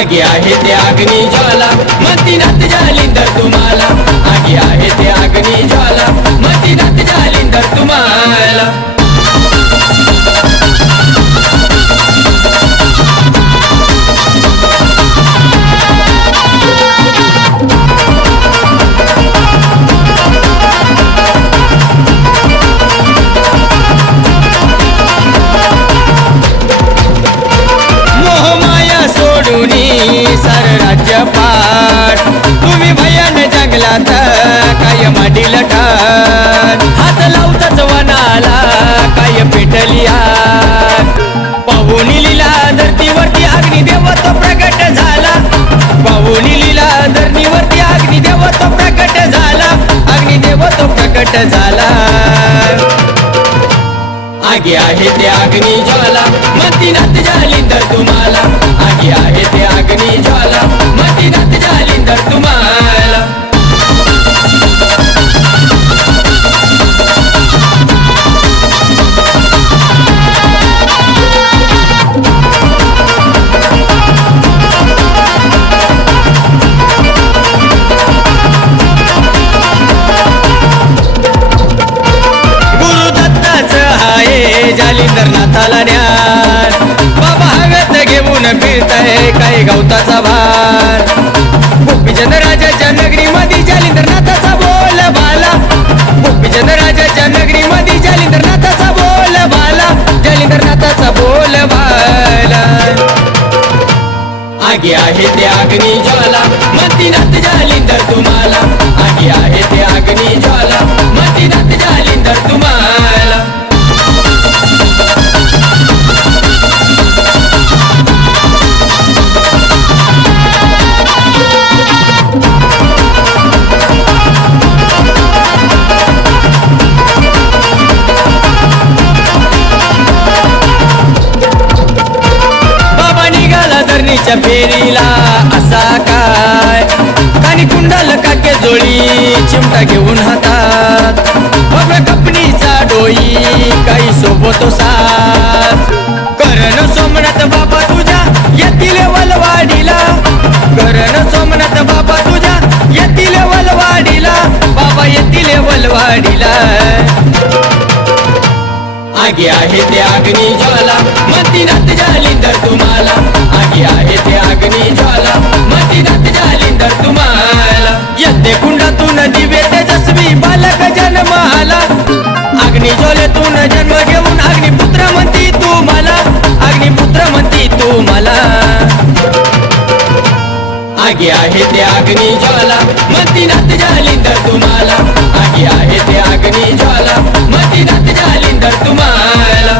आगे आहे ते अग्नी ज्वाला मतीनाथ जालिंदर तुम्हाला आगे आहे ते अग्नी ज्वाला मतीनाथ जालिंदर तुम्हाला सार राज्यपाट तुम्ही भयान जंगलात काय माडील ठाण हात लावताच वनाला काय पेटलिया पाहून लीला धरतीवरती अग्निदेव तो प्रकट झाला पाहून लीला धरतीवरती अग्निदेव तो प्रकट झाला अग्निदेव तो प्रकट झाला आगे आहे ते अग्नी ज्वाला मतीनाथ जालिंदर तुम्हाला आगे आहे ते अग्नी ज्वाला मतीनाथ जालिंदर तुम्हाला जालिंदर नाथाला ज्ञान बाबा हव्यात घेऊन फिरताय काय गवताचा भार गोपीचंद राजाच्या नगरीमध्ये जालिंदर नाथाचा बोल बाला गोपीचंद राजाच्या नगरीमध्ये जालिंदर नाथाचा बोल बाला जालिंदर नाथाचा बोल बाला आगे आहे ते अग्नी ज्वाला मतीनाथ जालिंदर तुम्हाला आगे आहे ते अग्नी ज्वाला मतीनाथ जालिंदर तुम्हाला फेरीला असा काय कानी कुंडल काके जोळी चिमटा घेऊन हातात भव्य कपनीचा डोई काही सोबतो साथ करण सोमनाथ बाबा तुझ्या येतील वलवाडीला करण सोमनाथ बाबा तुझ्या येतील वलवाडीला बाबा येतील वलवाडीला आगे आहे ते अग्नी ज्वाला मतीनाथ जालिंदर तुम्हाला आगे आहे ते अग्नी ज्वाला मतीनाथ जालिंदर तुम्हाला येते कुंडातून दिवे तेजस्वी बालक जन्म आला अग्नी ज्वालेतून जन्म घेऊन अग्निपुत्र म्हणती तू मला अग्निपुत्र म्हणती तू मला आगे आहे ते अग्नी ज्वाला मतीनाथ जालिंदर तुम्हाला आगे आहे ते अग्नी ज्वाला मतीनाथ जालिंदर तुम्हाला